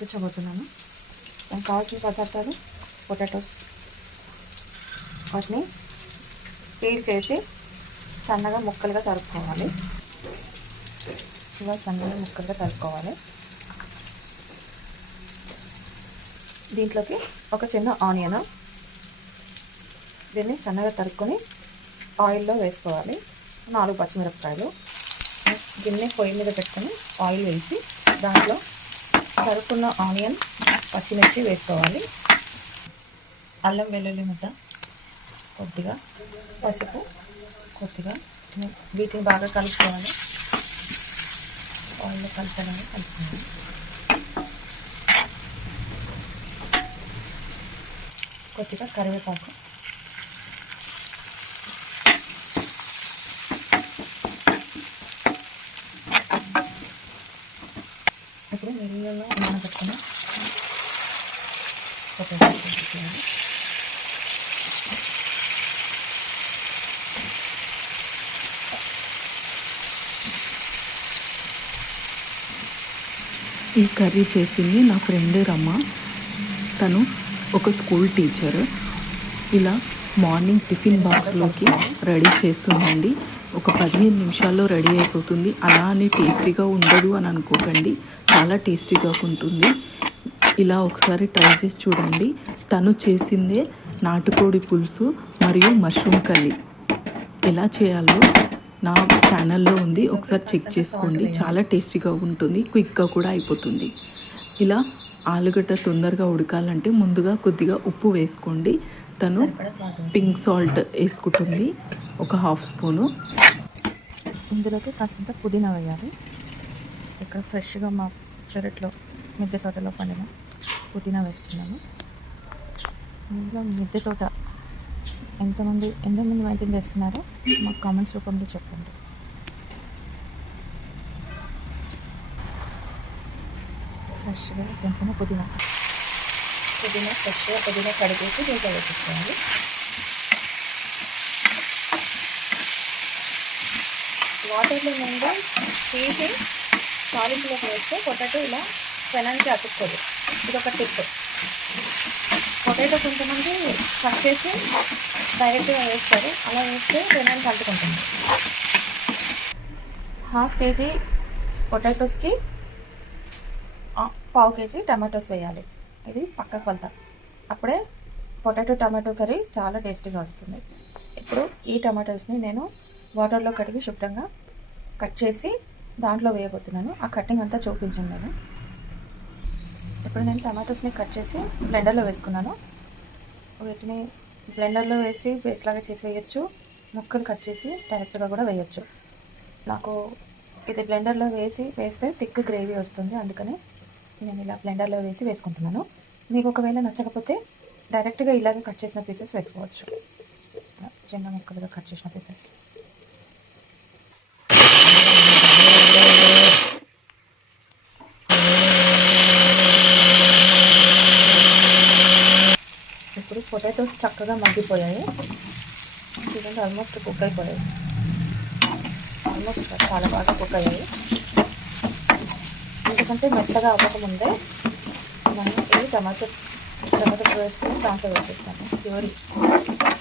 చూపించబోతున్నాను. దానికి కావాల్సిన పదార్థాలు: పొటాటోస్, వాటిని పీల్ చేసి సన్నగా ముక్కలుగా తరుక్కోవాలి. ఇలా సన్నగా ముక్కలుగా తరుక్కోవాలి. దీంట్లోకి ఒక చిన్న ఆనియన్, దీన్ని సన్నగా తరుక్కొని ఆయిల్లో వేసుకోవాలి. 4 పచ్చిమిరపకాయలు. గిన్నె పొయ్యి మీద పెట్టుకొని ఆయిల్ వేసి దాంట్లో తరుక్కున్న ఆనియన్, పచ్చిమిర్చి వేసుకోవాలి. అల్లం వెల్లుల్లి ముద్ద, కొద్దిగా పసుపు, కొద్దిగా వీటిని బాగా కలుపుకోవాలి. ఆయిల్లో కలుపుకోవాలి. కొద్దిగా కరివేపాకు, ఇప్పుడు నీళ్ళలో నానబెట్టుకుని ఈ కర్రీ చేసింది నా ఫ్రెండ్ రమ్మ. తను ఒక స్కూల్ టీచర్. ఇలా మార్నింగ్ టిఫిన్ బాక్స్లోకి రెడీ చేస్తుందండి. ఒక 15 నిమిషాల్లో రెడీ అయిపోతుంది. అలా అని టేస్టీగా ఉండదు అని అనుకోకండి, చాలా టేస్టీగా ఉంటుంది. ఇలా ఒకసారి ట్రై చేసి చూడండి. తను చేసిందే నాటుకోడి పులుసు మరియు మష్రూమ్ కర్రీ. ఎలా చేయాలో నా ఛానల్లో ఉంది, ఒకసారి చెక్ చేసుకోండి. చాలా టేస్టీగా ఉంటుంది, క్విక్గా కూడా అయిపోతుంది. ఇలా ఆలుగడ్డ తొందరగా ఉడకాలంటే ముందుగా కొద్దిగా ఉప్పు వేసుకోండి. తను పింక్ సాల్ట్ వేసుకుంటుంది, ఒక 1/2 స్పూను. ఇందులోకి కాస్తంత పుదీనా వేయాలి. ఇక్కడ ఫ్రెష్గా మా పెరట్లో మిద్దె తోటలో పండిన పుదీనా వేస్తున్నాను. ఇందులో మిద్దె తోట ఎంతమంది మెయింటైన్ చేస్తున్నారో మాకు కామెంట్స్ రూపంలో చెప్పండి. ఫ్రెష్గా తెంపిన పుదీనా ఫ్రెష్గా పుదీనా కడిగేసి దీంట్లో వేసుకోవాలి. వాటర్లో నుండి తీసి తాలింపులోకి వేస్తే పొటాటో ఇలా పెనానికి అతుక్కోదు. ఇది ఒక టిప్. పొటాటో కొంతమంది కట్ చేసి డైరెక్ట్గా వేస్తారు, అలా వేస్తే పెనానికి అంటుకుంటుంది. 1/2 kg పొటాటోస్కి 1/4 kg టమాటోస్ వేయాలి. ఇది పక్క కొలత. అప్పుడే పొటాటో టమాటో కర్రీ చాలా టేస్టీగా వస్తుంది. ఇప్పుడు ఈ టమాటోస్ని నేను వాటర్లో కడిగి శుభ్రంగా కట్ చేసి దాంట్లో వేయబోతున్నాను. ఆ కటింగ్ అంతా చూపించాను నేను. ఇప్పుడు నేను టమాటోస్ని కట్ చేసి బ్లెండర్లో వేసుకున్నాను. వీటిని బ్లెండర్లో వేసి పేస్ట్ లాగా చేసి వేయచ్చు, ముక్కలు కట్ చేసి డైరెక్ట్గా కూడా వేయచ్చు. నాకు ఇది బ్లెండర్లో వేస్తే థిక్ గ్రేవీ వస్తుంది, అందుకని నేను ఇలా బ్లెండర్లో వేసి వేసుకుంటున్నాను. మీకు ఒకవేళ నచ్చకపోతే డైరెక్ట్గా ఇలాగే కట్ చేసిన పీసెస్ వేసుకోవచ్చు, చిన్న ముక్కలుగా కట్ చేసిన పీసెస్. ఇప్పుడు పొటాటోస్ చక్కగా మగ్గిపోయాయి. చూడండి, ఆల్మోస్ట్ కుక్ అయిపోయాయి. ఆల్మోస్ట్ చాలా బాగా కుక్ అయ్యాయి. ఎందుకంటే మెత్తగా అవ్వకముందే మనం ఇది టమాటో పేస్ట్ దాంట్లో వేసేస్తాను. ప్యూరీ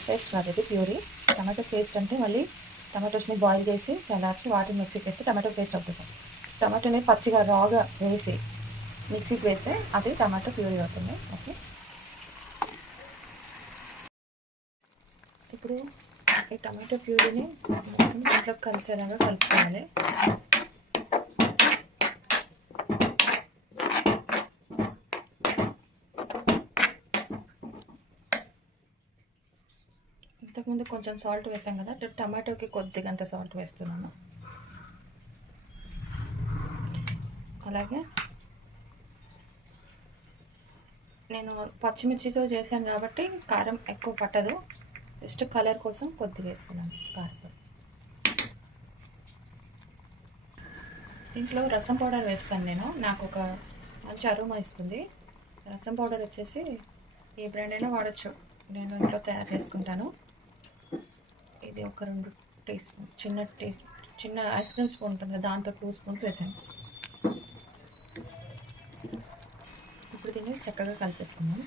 పేస్ట్ కాదు, ఇది ప్యూరీ. టమాటో పేస్ట్ అంటే మళ్ళీ టమాటోస్ని బాయిల్ చేసి చల్లార్చి వాటిని మిక్సీ చేస్తే టమాటో పేస్ట్ అవుతుంది. టమాటోని పచ్చిగా రాగా వేసి మిక్సీకి వేస్తే అది టమాటో ప్యూరీ అవుతుంది. ఓకే, ఇప్పుడు ఈ టమాటో ప్యూరీని దాంట్లో కలిసేలాగా కలుపుకోవాలి. ఇంతకుముందు కొంచెం సాల్ట్ వేసాం కదా, టమాటోకి కొద్దిగా అంత సాల్ట్ వేస్తున్నాను. అలాగే నేను పచ్చిమిర్చితో చేశాను కాబట్టి కారం ఎక్కువ పట్టదు, జస్ట్ కలర్ కోసం కొద్దిగా వేస్తున్నాను కారం. దీంట్లో రసం పౌడర్ వేస్తాను నేను, నాకు ఒక మంచి అరోమా ఇస్తుంది. రసం పౌడర్ వచ్చేసి ఏ బ్రాండ్ అయినా వాడచ్చు, నేను ఇంట్లో తయారు చేసుకుంటాను. ఇది ఒక 2 టీ స్పూన్, చిన్న ఐస్ క్రీమ్ స్పూన్ ఉంటుంది, దాంతో 2 స్పూన్స్ వేసాను. ఇప్పుడు దీన్ని చక్కగా కలిపేసుకుందాం.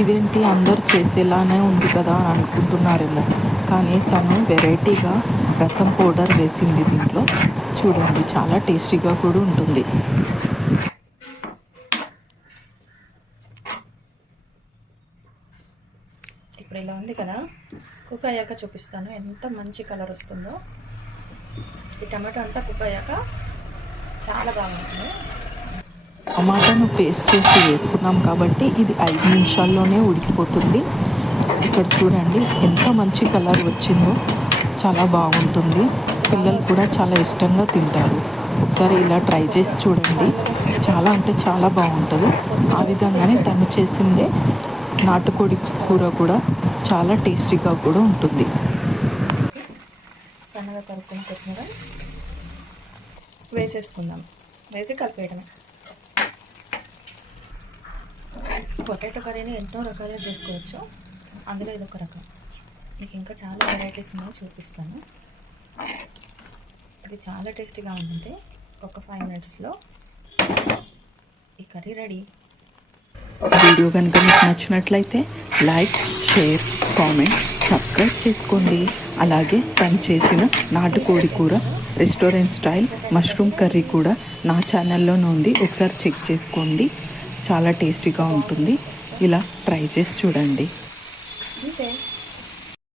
ఇదేంటి అందరు చేసేలానే ఉంది కదా అని అనుకుంటున్నారేమో, కానీ తను వెరైటీగా రసం పౌడర్ వేసింది దీంట్లో. చూడండి, చాలా టేస్టీగా కూడా ఉంటుంది. ఇప్పుడు ఇలా ఉంది కదా, కుక్ అయ్యాక చూపిస్తాను ఎంత మంచి కలర్ వస్తుందో. ఈ టమాటో అంతా కుక్ అయ్యాక చాలా బాగుంటుంది. టమాటాను పేస్ట్ చేసి వేసుకున్నాం కాబట్టి ఇది 5 నిమిషాల్లోనే ఉడికిపోతుంది. ఇక్కడ చూడండి ఎంత మంచి కలర్ వచ్చిందో, చాలా బాగుంటుంది. పిల్లలు కూడా చాలా ఇష్టంగా తింటారు. ఒకసారి ఇలా ట్రై చేసి చూడండి, చాలా అంటే చాలా బాగుంటుంది. ఆ విధంగానే తను చేసిందే నాటుకోడి కూర కూడా చాలా టేస్టీగా కూడా ఉంటుంది. సన్నగా కలుపుకున్న కొత్తిమీర వేసేసుకుందాం. వేసి కలిపేయడమే. పొటాటో కర్రీని ఎన్నో రకాలుగా చేసుకోవచ్చు, అందులో ఇదొక రకం. మీకు ఇంకా చాలా వెరైటీస్ ఉన్నాయో చూపిస్తాను. ఇది చాలా టేస్టీగా ఉంటుంది. ఒక 5 మినిట్స్లో ఈ కర్రీ రెడీ. వీడియో కనుక మీకు నచ్చినట్లయితే లైక్, షేర్, కామెంట్, సబ్స్క్రైబ్ చేసుకోండి. అలాగే తను చేసిన నాటుకోడి కూర, రెస్టారెంట్ స్టైల్ మష్రూమ్ కర్రీ కూడా నా ఛానల్లోనే ఉంది. ఒకసారి చెక్ చేసుకోండి, చాలా టేస్టీగా ఉంటుంది. ఇలా ట్రై చేసి చూడండి. అంతే.